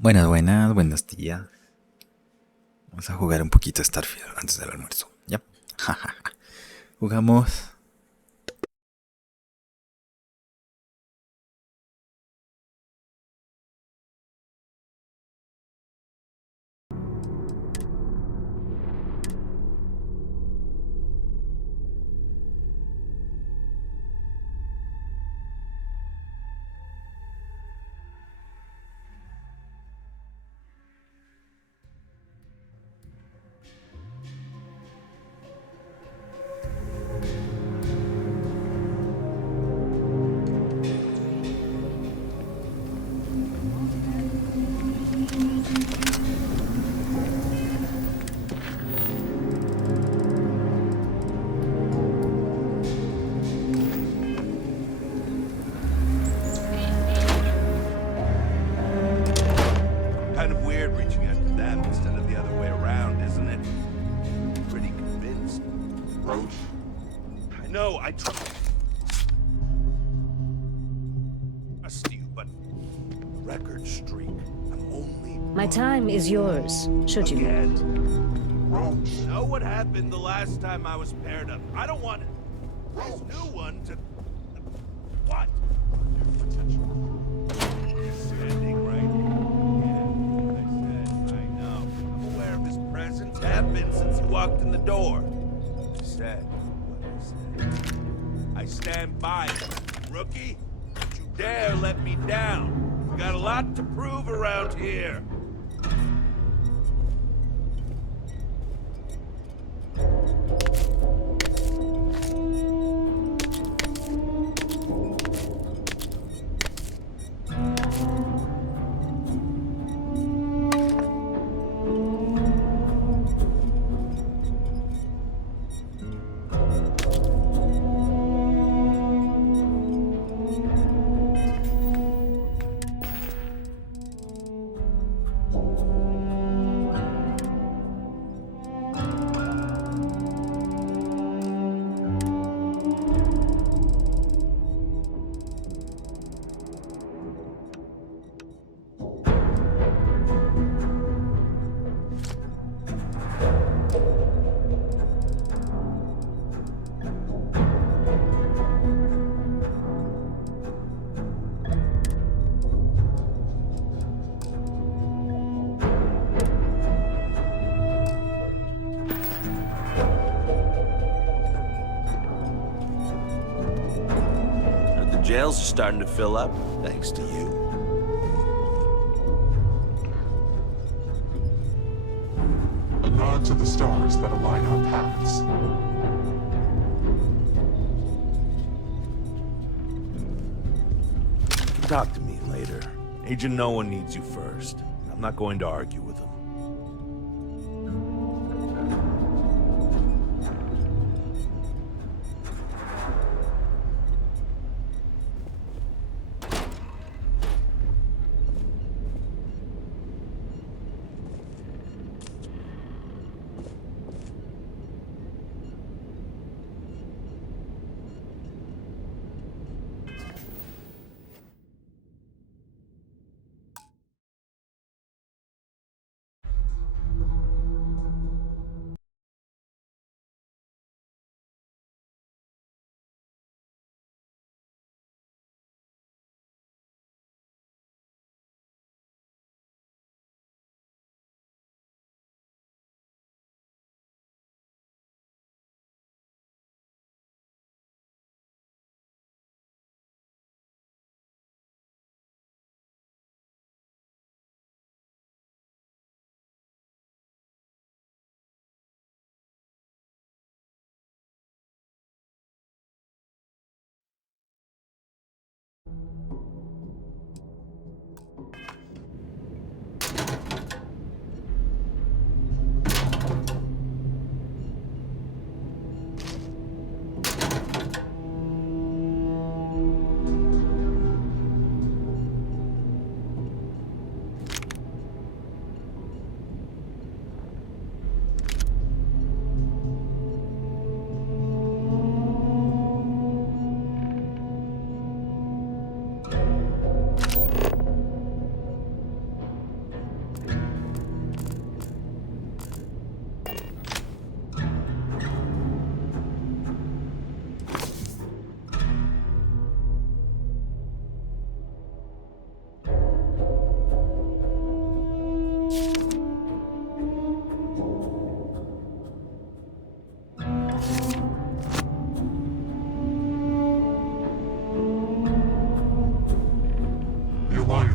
Buenas, buenas, buenos días. Vamos a jugar un poquito Starfield antes del almuerzo. ¿Ya? Jugamos. Kind of weird reaching out to them instead of the other way around, isn't it? Pretty convinced. Roach? I know, I trust you, but record streak. I'm only My time is yours, should you? again. Roach. Know what happened the last time I was paired up? I don't want this new one to. What? Standing right. I know. I'm aware of his presence. Have been since he walked in the door. I said what I said. I stand by it. Rookie, don't you dare let me down. We've got a lot to prove around here. The jails are starting to fill up, thanks to you. A nod to the stars that align our paths. Talk to me later. Agent No One needs you first. I'm not going to argue with him.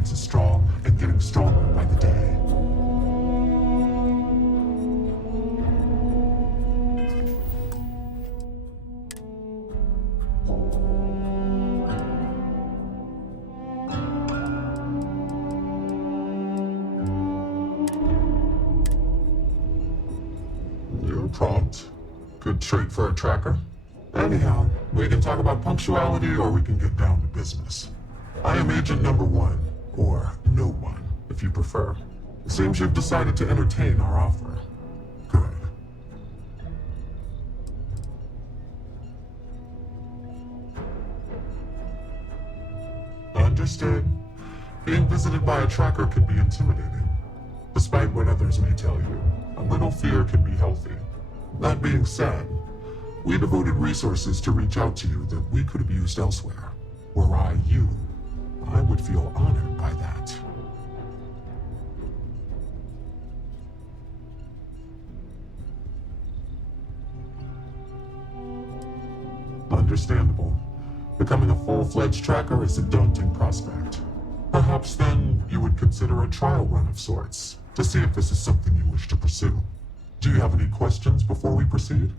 Alliance is strong and getting stronger by the day. You're prompt. Good trait for a tracker. Anyhow, we can talk about punctuality or we can get down to business. I am Agent Number 1, or No One, if you prefer. It seems you've decided to entertain our offer. Good. Understood. Being visited by a tracker can be intimidating. Despite what others may tell you, a little fear can be healthy. That being said, we devoted resources to reach out to you that we could have used elsewhere. Were I you, I would feel honored by that. Understandable. Becoming a full-fledged tracker is a daunting prospect. Perhaps then you would consider a trial run of sorts to see if this is something you wish to pursue. Do you have any questions before we proceed?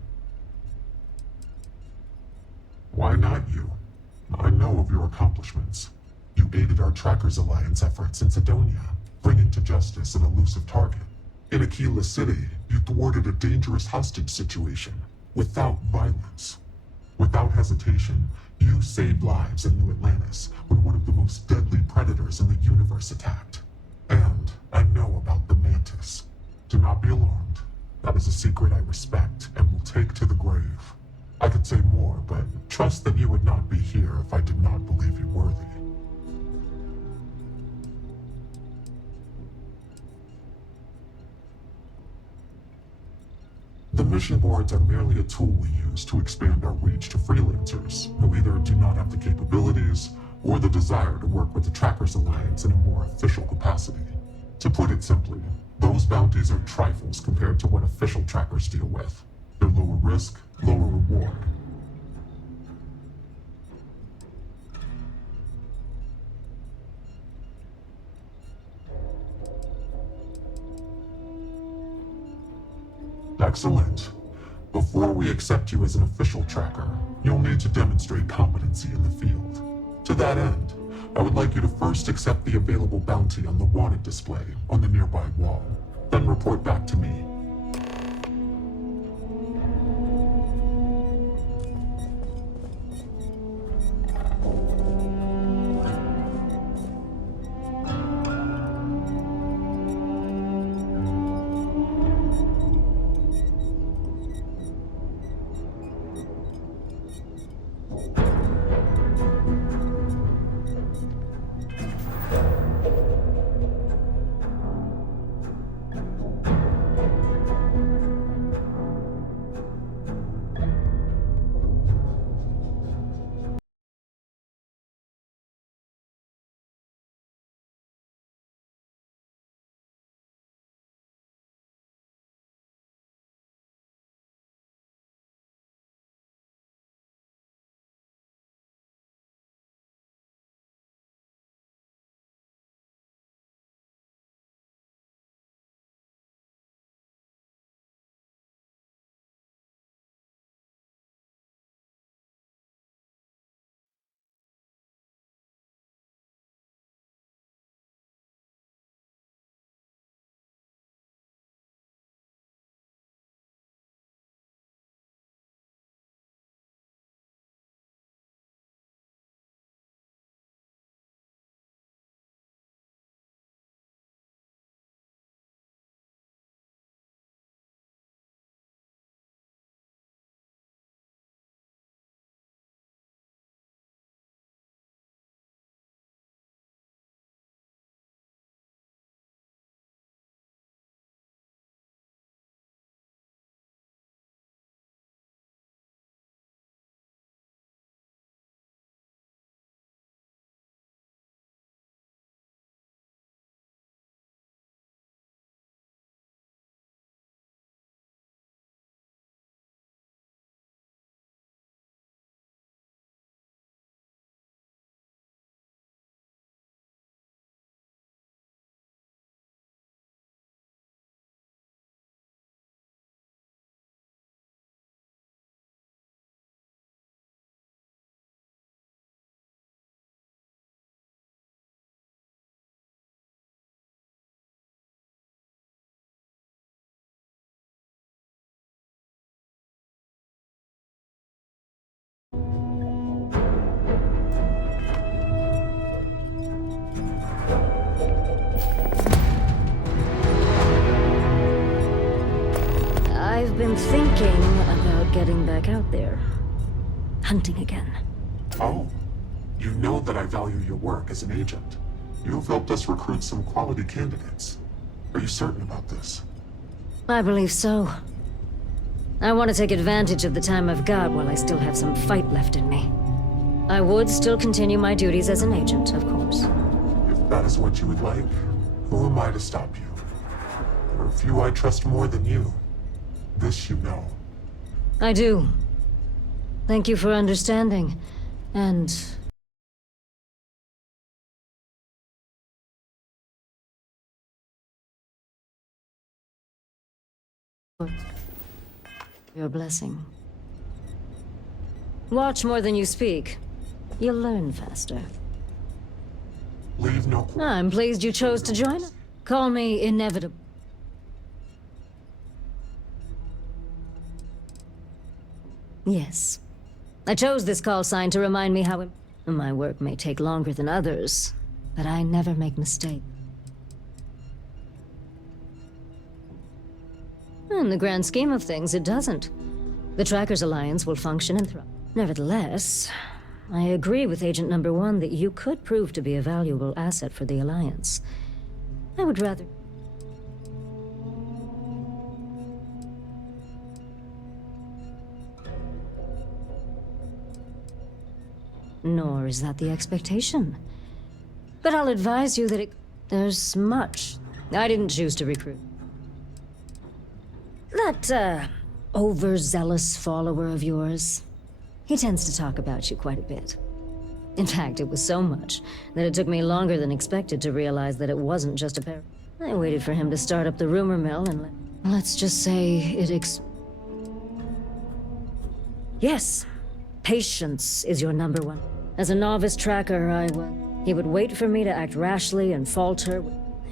Why not you? I know of your accomplishments. You aided our Trackers Alliance efforts in Sidonia, bringing to justice an elusive target. In Aquila City, you thwarted a dangerous hostage situation without violence. Without hesitation, you saved lives in New Atlantis when one of the most deadly predators in the universe attacked. And I know about the Mantis. Do not be alarmed. That is a secret I respect and will take to the grave. I could say more, but trust that you would not be here if I did not believe you worthy. The mission boards are merely a tool we use to expand our reach to freelancers who either do not have the capabilities or the desire to work with the Trackers Alliance in a more official capacity. To put it simply, those bounties are trifles compared to what official trackers deal with. They're lower risk, lower reward. Excellent. Before we accept you as an official tracker, you'll need to demonstrate competency in the field. To that end, I would like you to first accept the available bounty on the wanted display on the nearby wall, then report back to me. getting back out there. Hunting again. Oh, you know that I value your work as an agent. You've helped us recruit some quality candidates. Are you certain about this? I believe so. I want to take advantage of the time I've got while I still have some fight left in me. I would still continue my duties as an agent, of course. If that is what you would like, who am I to stop you? There are few I trust more than you. This you know. I do. Thank you for understanding. And... your blessing. Watch more than you speak. You'll learn faster. Leave no... I'm pleased you chose to join us. Call me inevitable. Yes. I chose this call sign to remind me how my work may take longer than others, but I never make mistakes. In the grand scheme of things, it doesn't. The Trackers Alliance will function and thrive. Nevertheless, I agree with Agent Number 1 that you could prove to be a valuable asset for the Alliance. I would rather... Nor is that the expectation. But I'll advise you that there's much. I didn't choose to recruit. That, overzealous follower of yours, he tends to talk about you quite a bit. In fact, it was so much that it took me longer than expected to realize that it wasn't just a pair. I waited for him to start up the rumor mill and let's just say it Yes, patience is your number one. As a novice tracker, he would wait for me to act rashly and falter.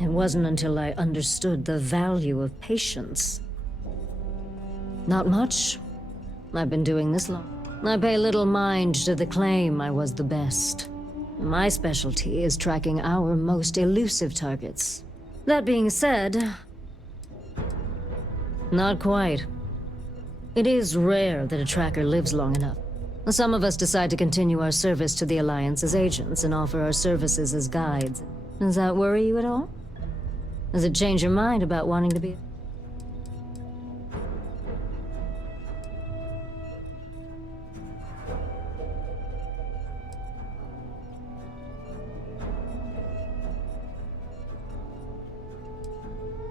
It wasn't until I understood the value of patience. Not much. I've been doing this long. I pay little mind to the claim I was the best. My specialty is tracking our most elusive targets. That being said, not quite. It is rare that a tracker lives long enough. Some of us decide to continue our service to the Alliance as agents and offer our services as guides. Does that worry you at all? Does it change your mind about wanting to be...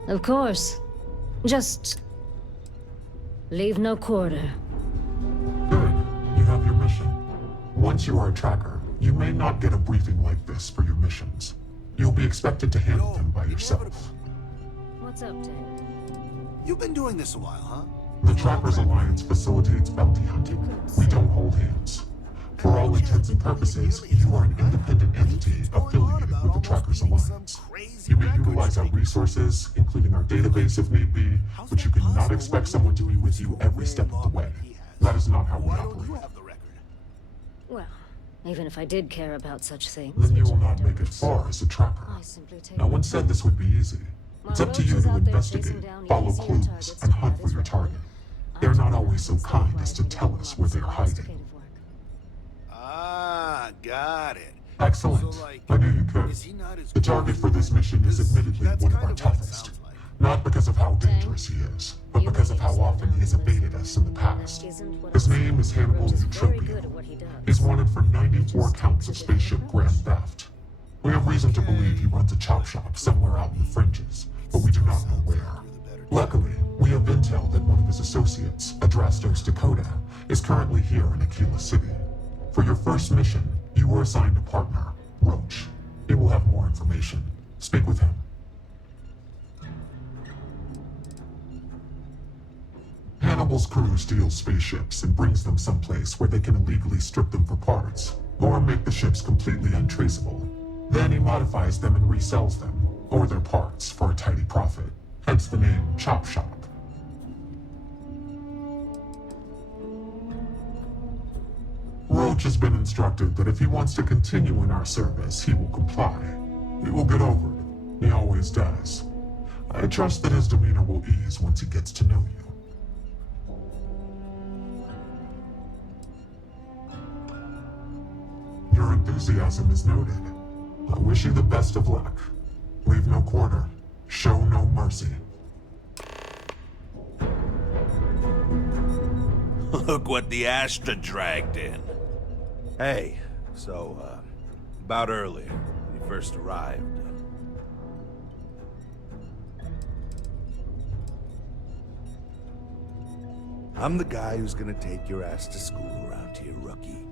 Of course. Just... leave no quarter. Good. You have your mission. Once you are a tracker, you may not get a briefing like this for your missions. You'll be expected to handle them by yourself. What's up, Ted? You've been doing this a while, huh? The Trackers Alliance facilitates bounty hunting. We don't hold hands. For all intents and purposes, you are an independent entity affiliated with the Trackers Alliance. You may utilize our resources, including our database if need be, but you cannot expect someone to be with you every step of the way. That is not how we operate. Well, even if I did care about such things... Then you will not make it far as a tracker. I simply take... No one said this would be easy. It's up to you to investigate, follow clues, and hunt for your target. They're not always so kind as to tell us where they're hiding. Ah, got it. Excellent. I knew you could. The target for this mission is admittedly one of our toughest. Not because of how dangerous he is, but because of how often he has evaded us in the past. His name is Hannibal Eutropio. He's wanted for 94 counts of spaceship grand theft. We have reason to believe he runs a chop shop somewhere out in the fringes, but we do not know where. Luckily, we have intel that one of his associates, Adrastos Dakota, is currently here in Aquila City. For your first mission, you were assigned a partner, Roach. He will have more information. Speak with him. Hannibal's crew steals spaceships and brings them someplace where they can illegally strip them for parts, or make the ships completely untraceable. Then he modifies them and resells them, or their parts, for a tidy profit. Hence the name Chop Shop. Roach has been instructed that if he wants to continue in our service, he will comply. He will get over it. He always does. I trust that his demeanor will ease once he gets to know you. enthusiasm is noted. I wish you the best of luck. Leave no quarter. Show no mercy. Look what the Astra dragged in. Hey, so, about earlier, when you first arrived. I'm the guy who's gonna take your ass to school around here, rookie.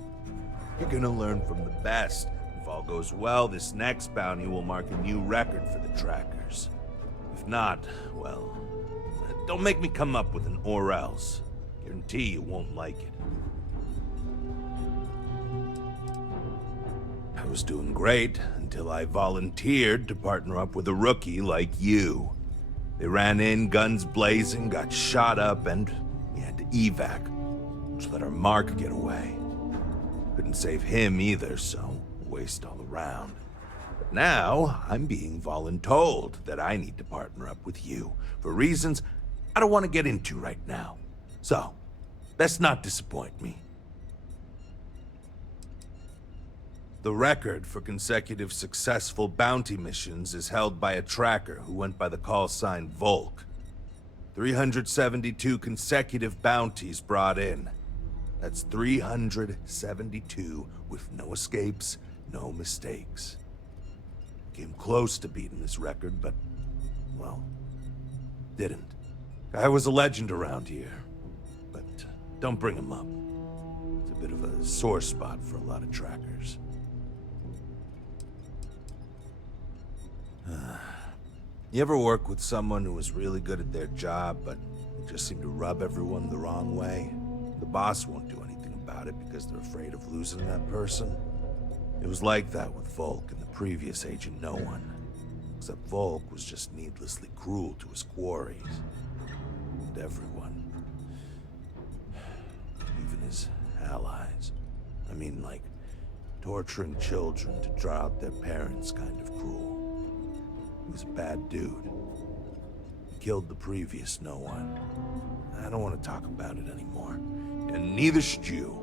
You're gonna learn from the best. If all goes well, this next bounty will mark a new record for the trackers. If not, well, don't make me come up with an or else. Guarantee you won't like it. I was doing great until I volunteered to partner up with a rookie like you. They ran in, guns blazing, got shot up, and we had to evac, which let our mark get away. Couldn't save him either, so waste all around. But now, I'm being voluntold that I need to partner up with you, for reasons I don't want to get into right now. So, best not disappoint me. The record for consecutive successful bounty missions is held by a tracker who went by the call sign Volk. 372 consecutive bounties brought in. That's 372 with no escapes, no mistakes. Came close to beating this record, but, well, didn't. Guy was a legend around here, but don't bring him up. It's a bit of a sore spot for a lot of trackers. You ever work with someone who was really good at their job, but they just seem to rub everyone the wrong way? The boss won't do anything about it because they're afraid of losing that person. It was like that with Volk and the previous Agent No One. Except Volk was just needlessly cruel to his quarries. And everyone. Even his allies. I mean, like, torturing children to draw out their parents kind of cruel. He was a bad dude. He killed the previous No One. I don't want to talk about it anymore. And neither should you.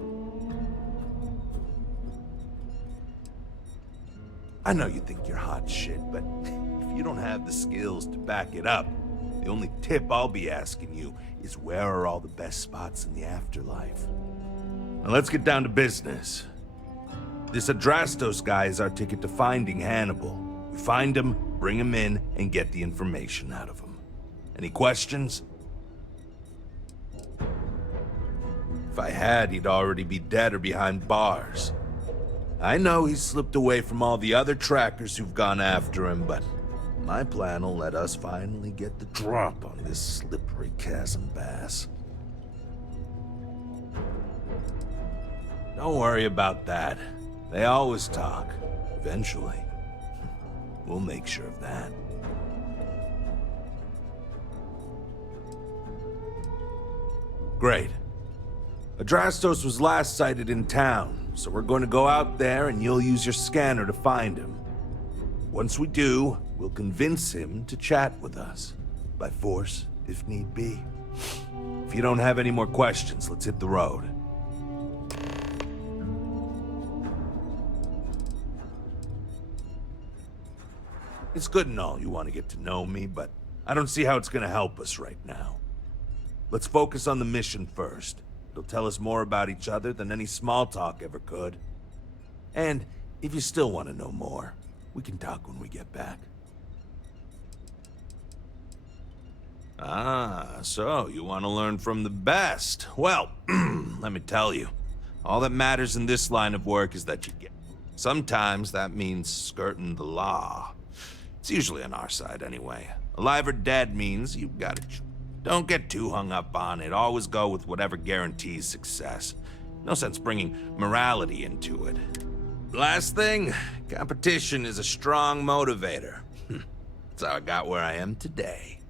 I know you think you're hot shit, but if you don't have the skills to back it up, the only tip I'll be asking you is where are all the best spots in the afterlife? Now let's get down to business. This Adrastos guy is our ticket to finding Hannibal. We find him, bring him in, and get the information out of him. Any questions? If I had, he'd already be dead or behind bars. I know he's slipped away from all the other trackers who've gone after him, but my plan will let us finally get the drop on this slippery chasm bass. Don't worry about that. They always talk. Eventually. We'll make sure of that. Great. Adrastos was last sighted in town, so we're going to go out there and you'll use your scanner to find him. Once we do, we'll convince him to chat with us. By force, if need be. If you don't have any more questions, let's hit the road. It's good and all you want to get to know me, but I don't see how it's going to help us right now. Let's focus on the mission first. It'll tell us more about each other than any small talk ever could. And if you still want to know more, we can talk when we get back. Ah, so you want to learn from the best. Well, let me tell you, all that matters in this line of work is that you get. Sometimes that means skirting the law. It's usually on our side anyway. Alive or dead means you've got to. Don't get too hung up on it. Always go with whatever guarantees success. No sense bringing morality into it. Last thing, competition is a strong motivator. That's how I got where I am today.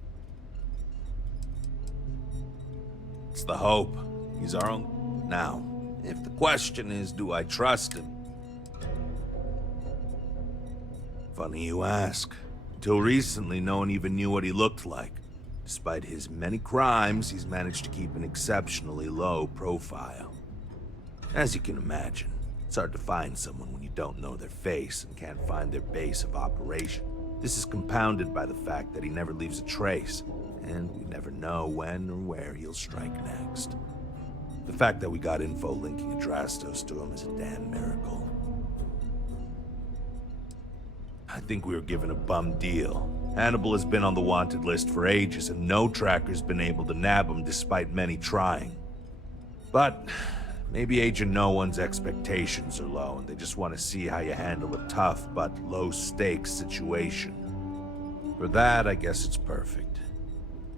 It's the hope. He's our own. Now, if the question is, do I trust him? Funny you ask. Until recently, no one even knew what he looked like. Despite his many crimes, he's managed to keep an exceptionally low profile. As you can imagine, It's hard to find someone when you don't know their face and can't find their base of operation. This is compounded by the fact that he never leaves a trace, and we never know when or where he'll strike next. The fact that we got info linking Adrastos to him is a damn miracle. I think we were given a bum deal. Hannibal has been on the wanted list for ages, and no tracker's been able to nab him despite many trying. But maybe Agent No One's expectations are low, and they just want to see how you handle a tough but low-stakes situation. For that, I guess it's perfect.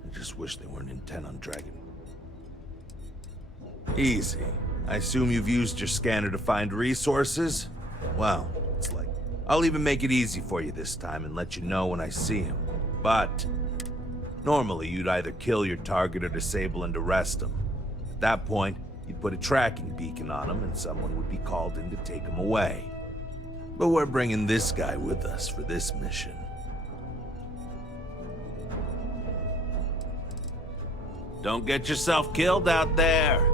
I just wish they weren't intent on dragging. Easy. I assume you've used your scanner to find resources? Well, it's like... I'll even make it easy for you this time and let you know when I see him. But normally you'd either kill your target or disable and arrest him. At that point, you'd put a tracking beacon on him and someone would be called in to take him away. But we're bringing this guy with us for this mission. Don't get yourself killed out there!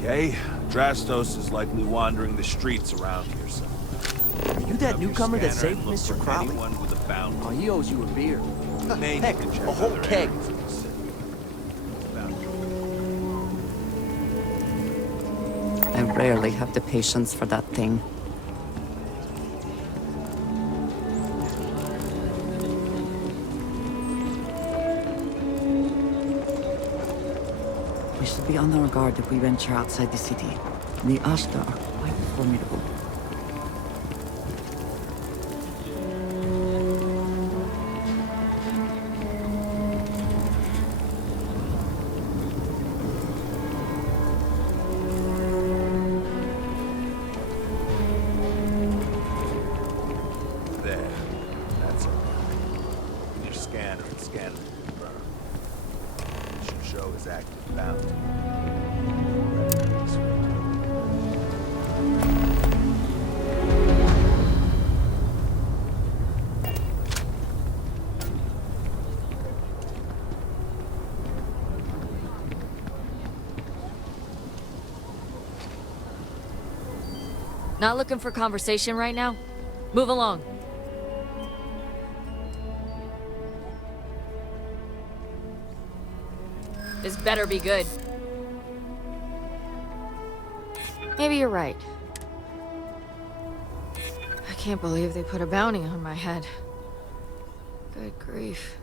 Okay, Adrastos is likely wandering the streets around here somewhere. Are you that newcomer that saved Look Mr. for Crowley? anyone with a bounty. Oh, he owes you a beer. May Heck, need to check a whole other keg. areas of the city. I rarely have the patience for that thing. We should be on our guard if we venture outside the city. The Ashta are quite formidable. There. That's it. Your scanner and scan it to confirm. It should show his active bounty. Not looking for conversation right now? Move along. This better be good. Maybe you're right. I can't believe they put a bounty on my head. Good grief.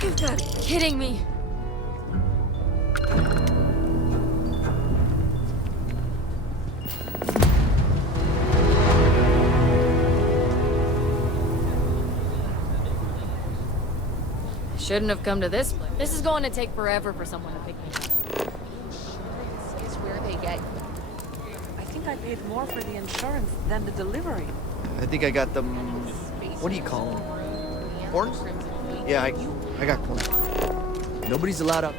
You've got to be kidding me! Shouldn't have come to this place. This is going to take forever for someone to pick me up. Is where they get. I think I paid more for the insurance than the delivery. I think I got them. What do you call them? Horns? Yeah, I got corn. Nobody's allowed up.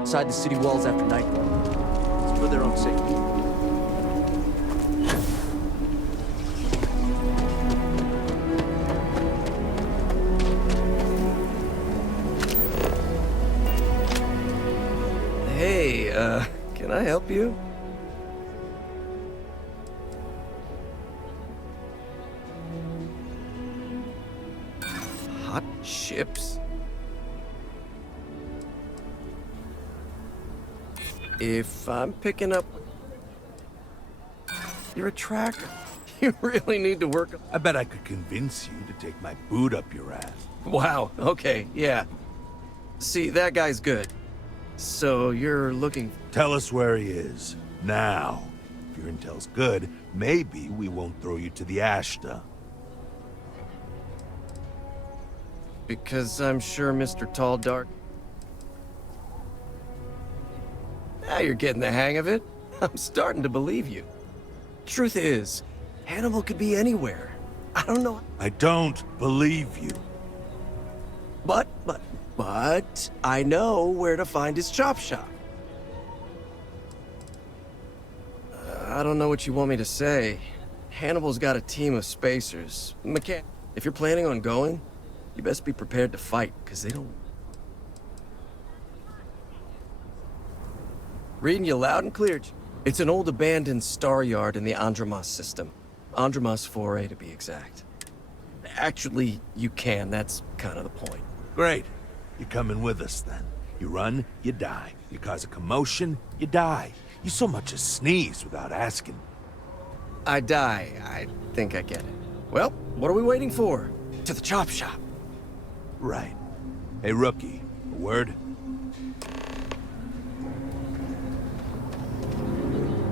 Inside the city walls after nightfall. It's for their own safety. Hey, can I help you? Hot chips? If I'm picking up... You're a tracker. You really need to work... I bet I could convince you to take my boot up your ass. Wow, okay, yeah. See, that guy's good. So you're looking... Tell us where he is. Now. If your intel's good, maybe we won't throw you to the Ashta. Because I'm sure Mr. Tall Dark... Now you're getting the hang of it. I'm starting to believe you. Truth is, Hannibal could be anywhere. I don't know... I don't believe you. But I know where to find his chop shop. I don't know what you want me to say. Hannibal's got a team of spacers. If you're planning on going, you best be prepared to fight, because they don't... Reading you loud and clear. It's an old abandoned star yard in the Andromos system. Andromos 4A to be exact. Actually, you can. That's kind of the point. Great. You're coming with us, then. You run, you die. You cause a commotion, you die. You so much as sneeze without asking. I die. I think I get it. Well, what are we waiting for? To the chop shop. Right. Hey, rookie. A word?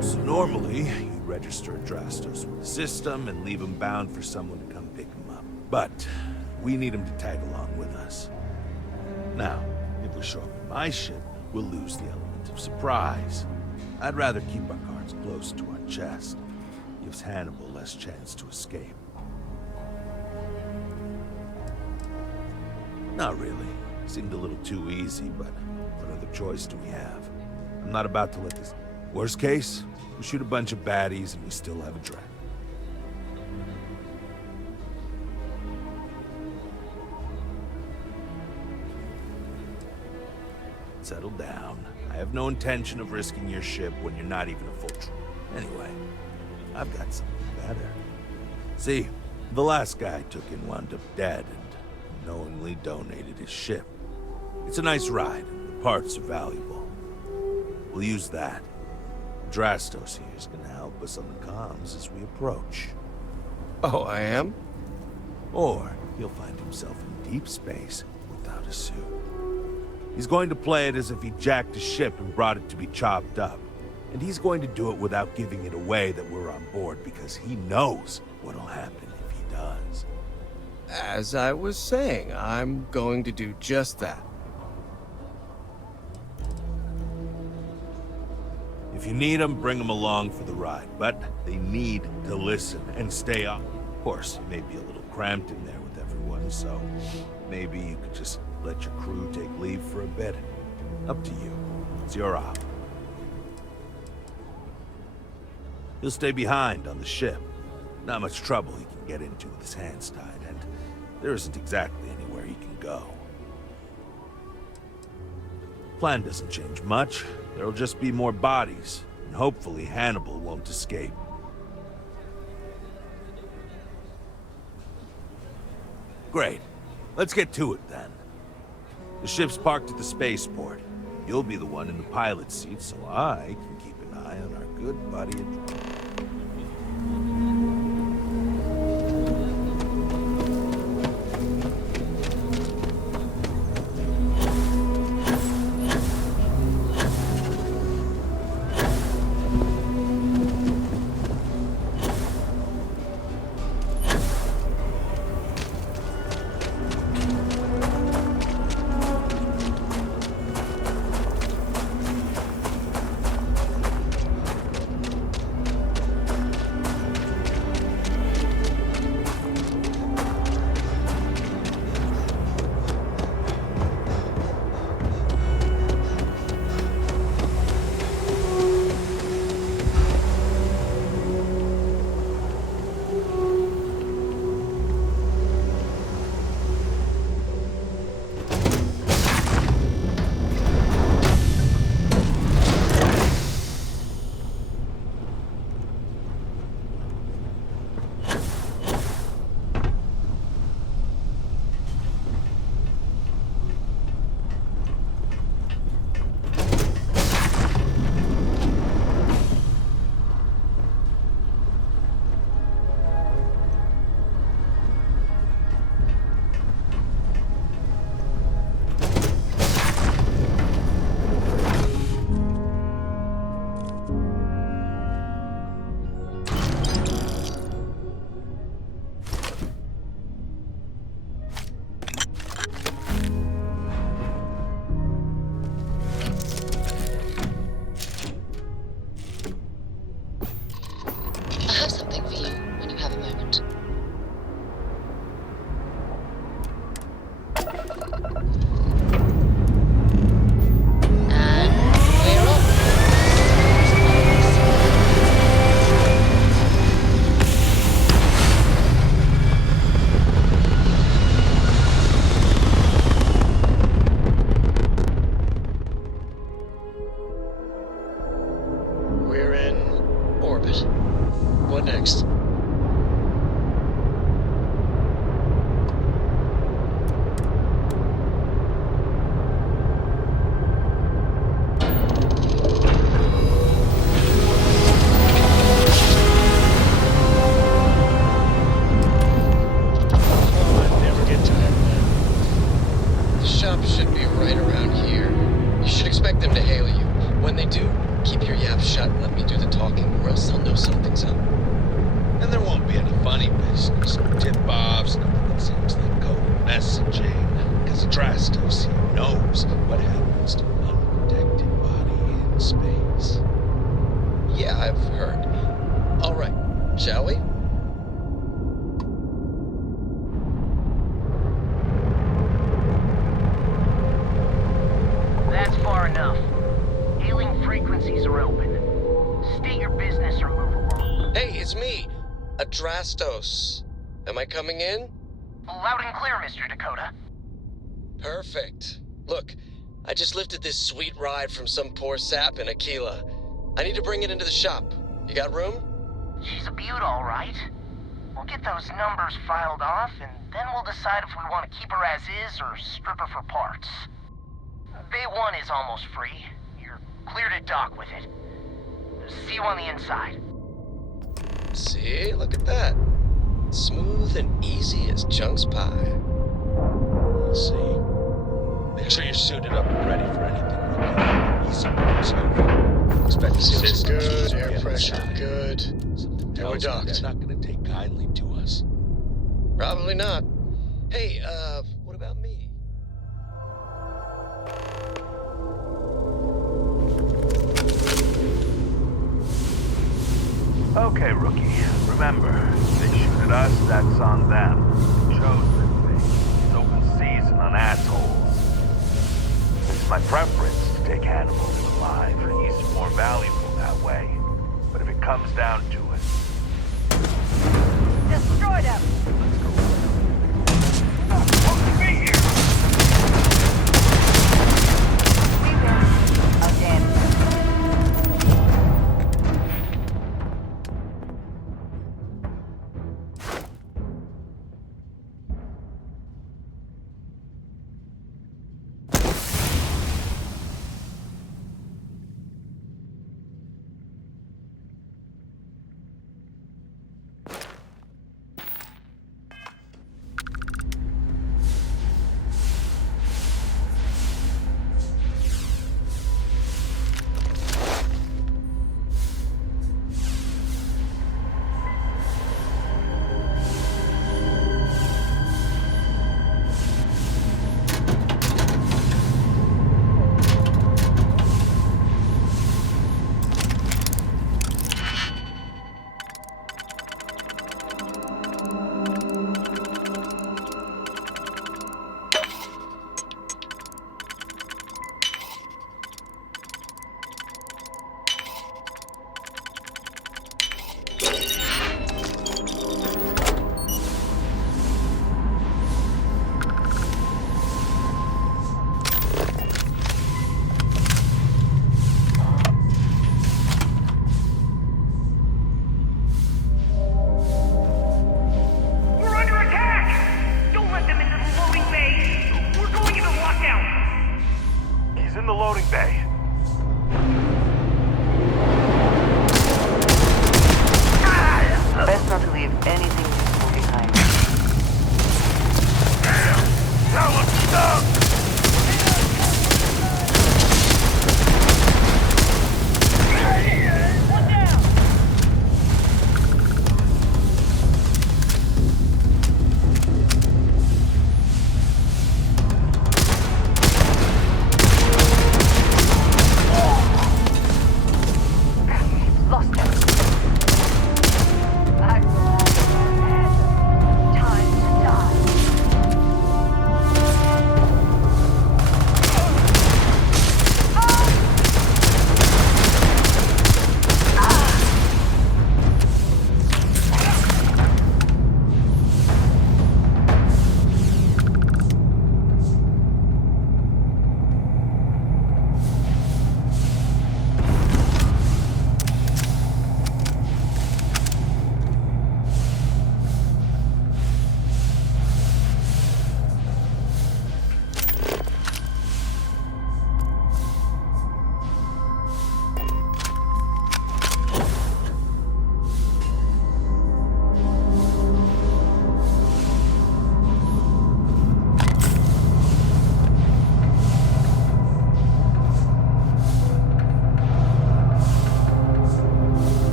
So normally, you register a Drastos with the system and leave him bound for someone to come pick him up. But we need him to tag along with us. Now, if we show up in my ship, we'll lose the element of surprise. I'd rather keep our cards close to our chest. Gives Hannibal less chance to escape. Not really. Seemed a little too easy, but what other choice do we have? I'm not about to let this... Worst case, we shoot a bunch of baddies and we still have a draft. Settle down. I have no intention of risking your ship when you're not even a full troop. Anyway, I've got something better. See, the last guy I took in wound up dead and knowingly donated his ship. It's a nice ride, and the parts are valuable. We'll use that. Drastos here is gonna help us on the comms as we approach. Oh, I am? Or he'll find himself in deep space without a suit. He's going to play it as if he jacked a ship and brought it to be chopped up. And he's going to do it without giving it away that we're on board because he knows what'll happen if he does. As I was saying, I'm going to do just that. If you need them, bring them along for the ride. But they need to listen and stay up. Of course, it may be a little cramped in there with everyone, so maybe you could just let your crew take leave for a bit. Up to you. It's your op. He'll stay behind on the ship. Not much trouble he can get into with his hands tied, and there isn't exactly anywhere he can go. Plan doesn't change much. There'll just be more bodies, and hopefully Hannibal won't escape. Great. Let's get to it then. The ship's parked at the spaceport. You'll be the one in the pilot's seat, so I can keep an eye on our good buddy Adrian. Adrastos. Am I coming in? Loud and clear, Mr. Dakota. Perfect. Look, I just lifted this sweet ride from some poor sap in Aquila. I need to bring it into the shop. You got room? She's a beaut, all right. We'll get those numbers filed off, and then we'll decide if we want to keep her as is or strip her for parts. Bay 1 is almost free. You're clear to dock with it. See you on the inside. See? Look at that. Smooth and easy as Chunk's pie. We'll see. Make sure you're suited up and ready for anything. Easy works over. Expect to see us Good, air pressure, good. And we're docked. They're not gonna take kindly to us. Probably not. Hey, what about me? Okay, rookie. Remember, they shoot at us, that's on them. Chosen thing. It's open season on assholes. It's my preference to take Hannibal alive. He's more valuable that way. But if it comes down to it... Destroy them! Supposed to be here! We win. Again.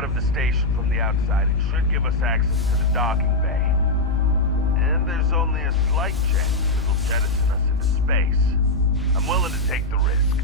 out of the station from the outside. It should give us access to the docking bay. And there's only a slight chance it'll jettison us into space. I'm willing to take the risk.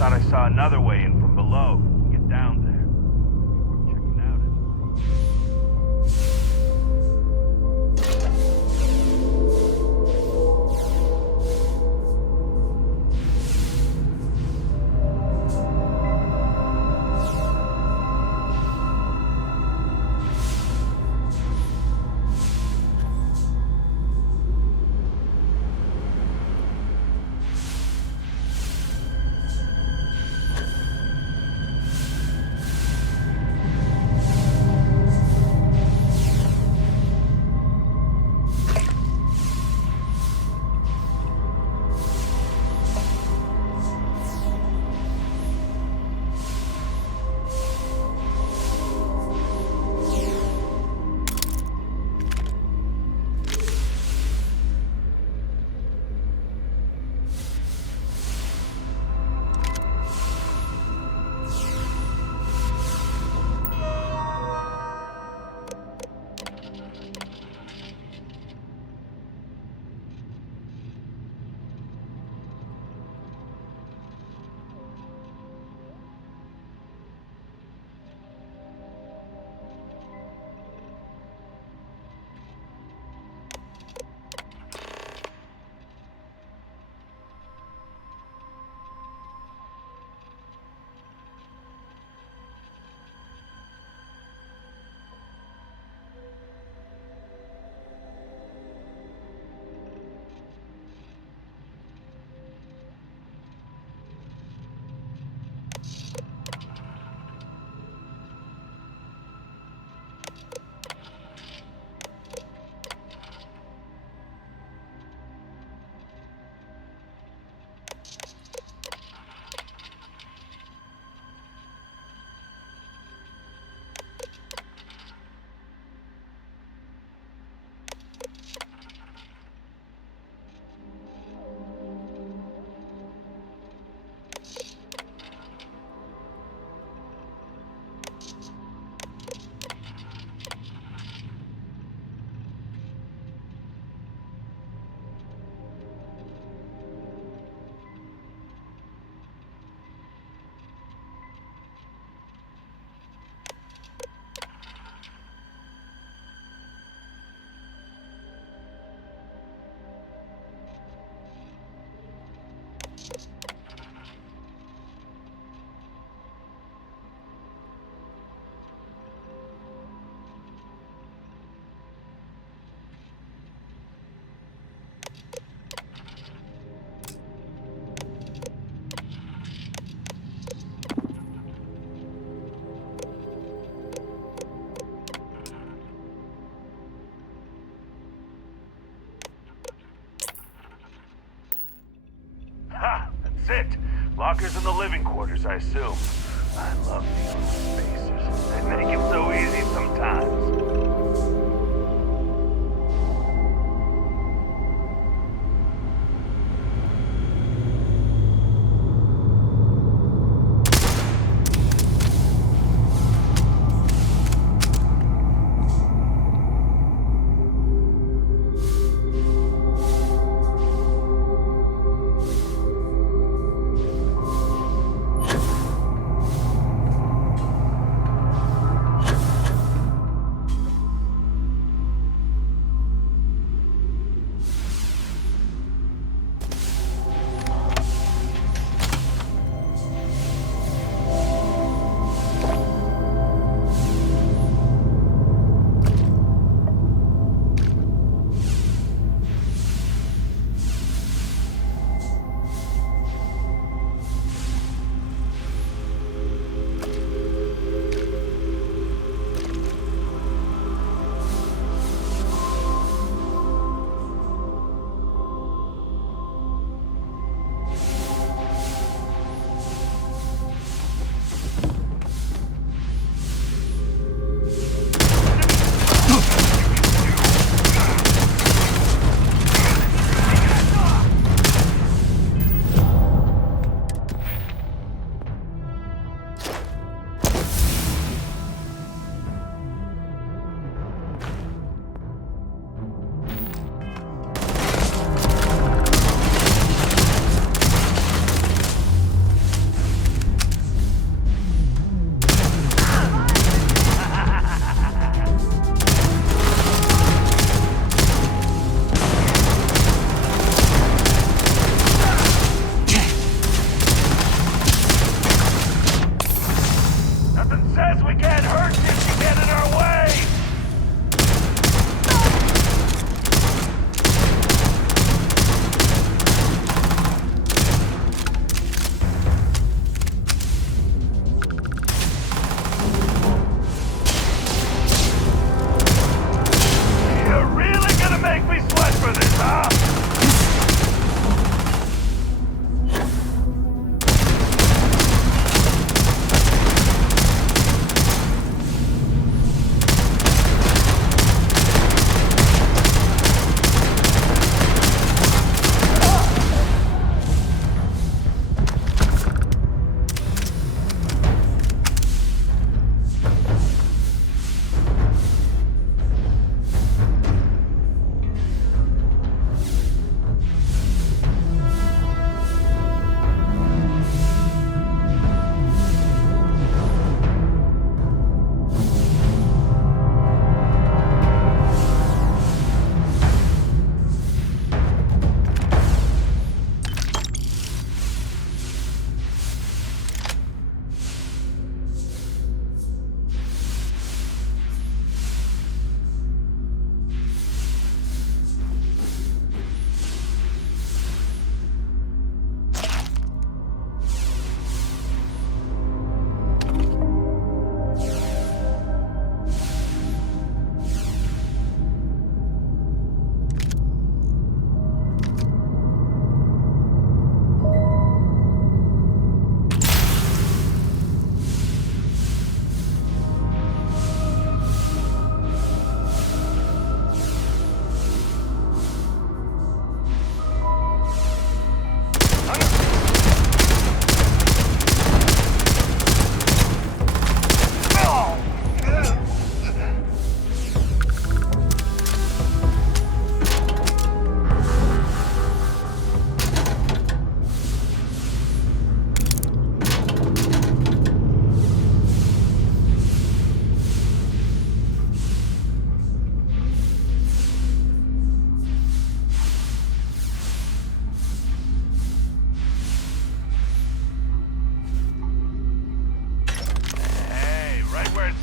Thought I saw another way in from below. Get down there. Maybe worth checking out anyway. That's it. Lockers in the living quarters, I assume. I love these spaces. They make it so easy sometimes. says we can't hurt you if you get in our way! You're really gonna make me sweat for this, huh?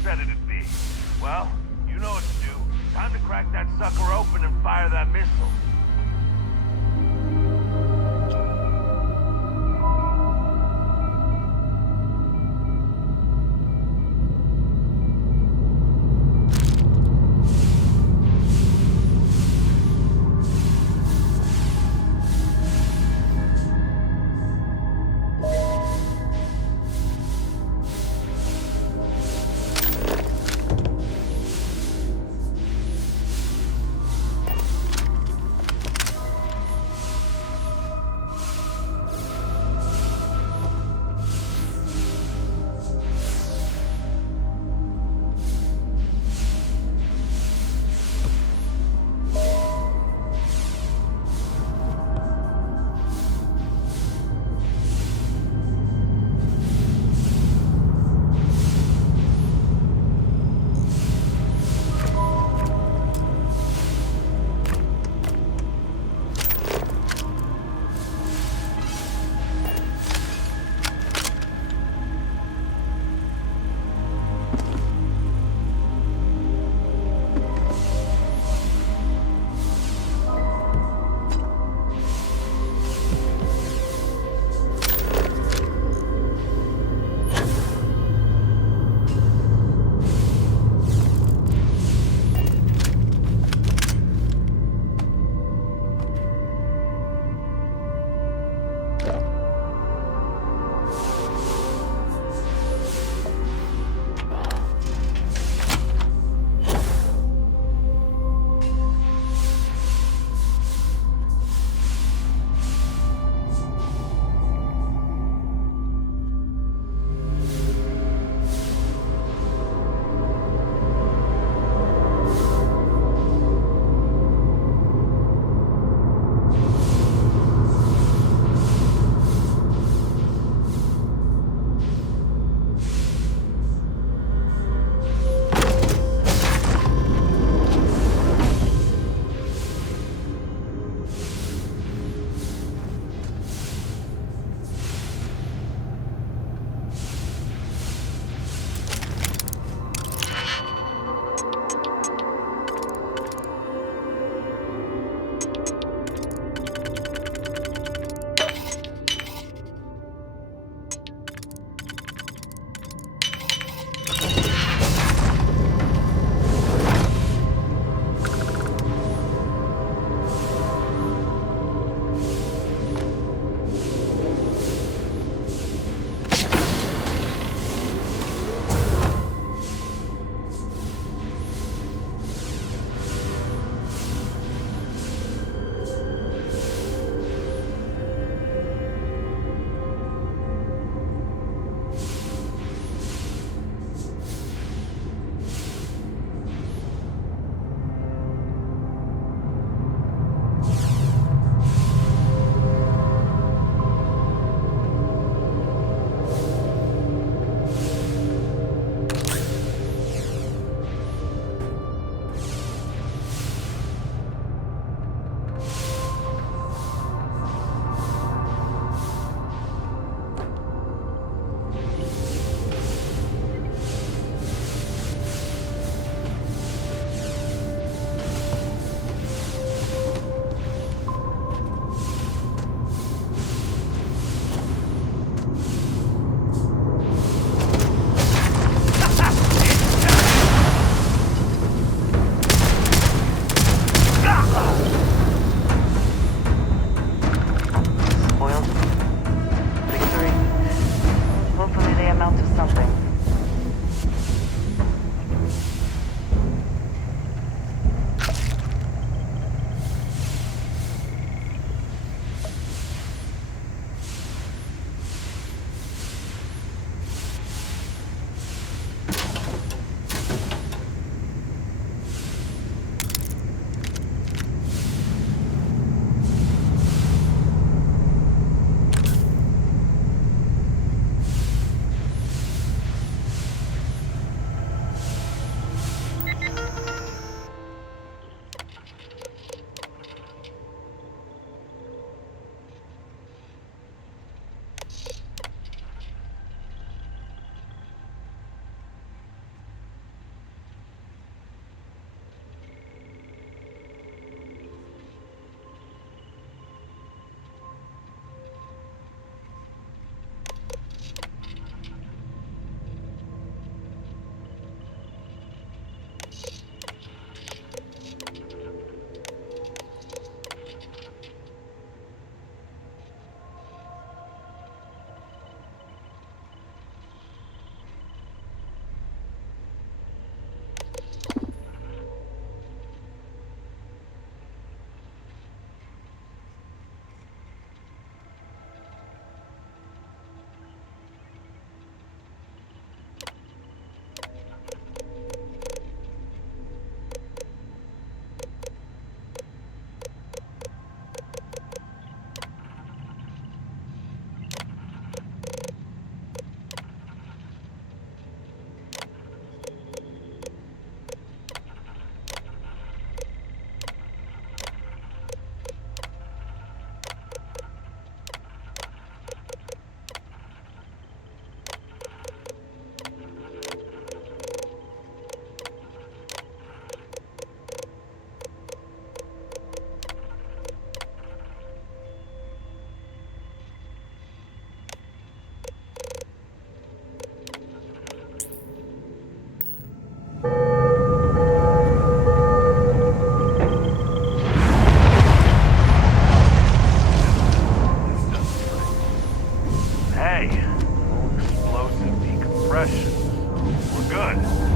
Said it'd be. Well, you know what to do. Time to crack that sucker open and fire that missile. suppression. We're good.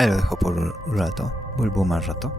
Ahí lo dejo por un rato. Vuelvo más rato.